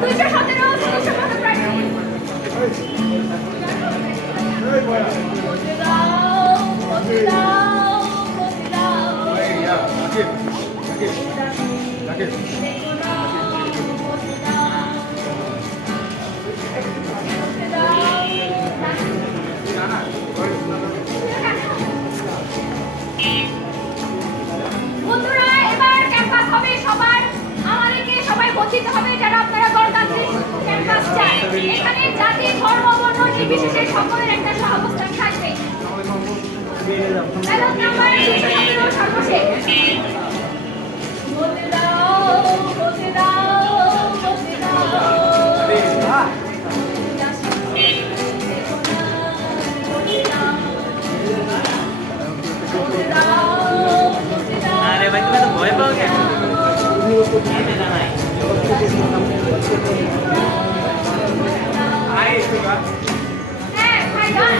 217 সদস্য পদপ্রার্থী। বন্ধুরা, এবার ক্যাম্পাস হবে সবার, আমাদেরকে সবাই বঞ্চিত হবে যারা আপনারা গণতান্ত্রিক ক্যাম্পাস চান। এখানে জাতি, ধর্ম, বর্ণ নির্বিশেষে সকলের একটা সহাবস্থান থাকবে। ব্যালট নাম্বার 217 সর্বশেষ। বলতে দাও, বলতে দাও, বলতে দাও। अरे भाई तुम्हें तो भय पाओगे হ্যাঁ, ভাই গান।